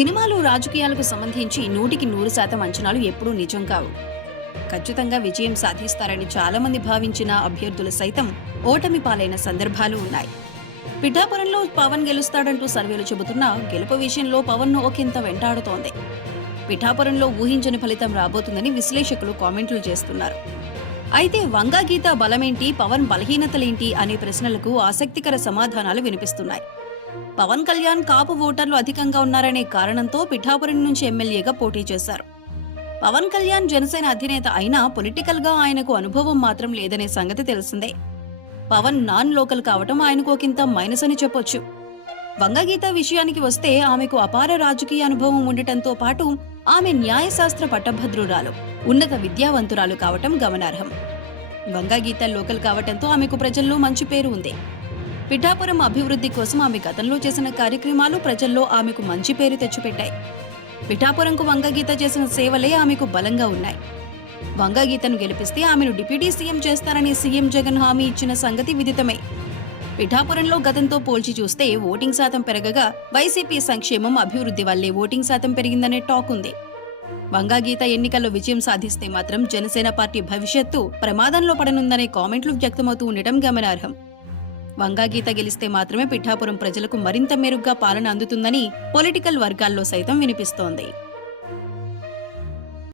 సినిమాలు, రాజకీయాలకు సంబంధించి 100% అంచనాలు ఎప్పుడూ నిజం కావు. ఖచ్చితంగా విజయం సాధిస్తారని చాలామంది భావించిన అభ్యర్థులు సైతం ఓటమి పాలైన సందర్భాలు ఉన్నాయి. పిఠాపురంలో పవన్ గెలుస్తాడంటూ సర్వేలు చెబుతున్నా గెలుపు విషయంలో పవన్ను ఒకంత వెంటాడుతోంది. పిఠాపురంలో ఊహించని ఫలితం రాబోతుందని విశ్లేషకులు కామెంట్లు చేస్తున్నారు. అయితే వంగా గీత బలమేంటి, పవన్ బలహీనతలేంటి అనే ప్రశ్నలకు ఆసక్తికర సమాధానాలు వినిపిస్తున్నాయి. పవన్ కళ్యాణ్ కాపు ఓటర్లు అధికంగా ఉన్నారనే కారణంతో పిఠాపురం నుంచి ఎమ్మెల్యేగా పోటీ చేశారు. పవన్ కళ్యాణ్ జనసేన అధినేత అయినా పొలిటికల్ గా ఆయనకు అనుభవం మాత్రం లేదనే సంగతి తెలిసిందే. పవన్ నాన్ లోకల్ కావటం ఆయనకు ఒకంత మైనస్ అని చెప్పొచ్చు. వంగగీత విషయానికి వస్తే ఆమెకు అపార రాజకీయ అనుభవం ఉండటంతో పాటు ఆమె న్యాయశాస్త్ర పట్టభద్రురాలు, ఉన్నత విద్యావంతురాలు కావటం గమనార్హం. వంగగీత లోకల్ కావటంతో ఆమెకు ప్రజల్లో మంచి పేరు ఉంది. పిఠాపురం అభివృద్ధి కోసం ఆమె గతంలో చేసిన కార్యక్రమాలు ప్రజల్లో ఆమెకు మంచి పేరు తెచ్చిపెట్టాయి. పిఠాపురంకు వంగగీత చేసిన సేవలే ఆమెకు బలంగా ఉన్నాయి. వంగగీతను గెలిపిస్తే ఆమెను డిప్యూటీ సీఎం చేస్తారని సీఎం జగన్ హామీ ఇచ్చిన సంగతి విదితమే. పిఠాపురంలో గతంతో పోల్చి చూస్తే ఓటింగ్ శాతం పెరగగా వైసీపీ సంక్షేమం, అభివృద్ధి వల్లే ఓటింగ్ శాతం పెరిగిందనే టాక్ ఉంది. వంగగీత ఎన్నికల్లో విజయం సాధిస్తే మాత్రం జనసేన పార్టీ భవిష్యత్తు ప్రమాదంలో పడనుందనే కామెంట్లు వ్యక్తమవుతూ ఉండటం గమనార్హం. వంగగీత గెలిస్తే మాత్రమే పిఠాపురం ప్రజలకు మరింత మెరుగ్గా పాలన అందుతుందని పొలిటికల్ వర్గాల్లో సైతం వినిపిస్తోంది.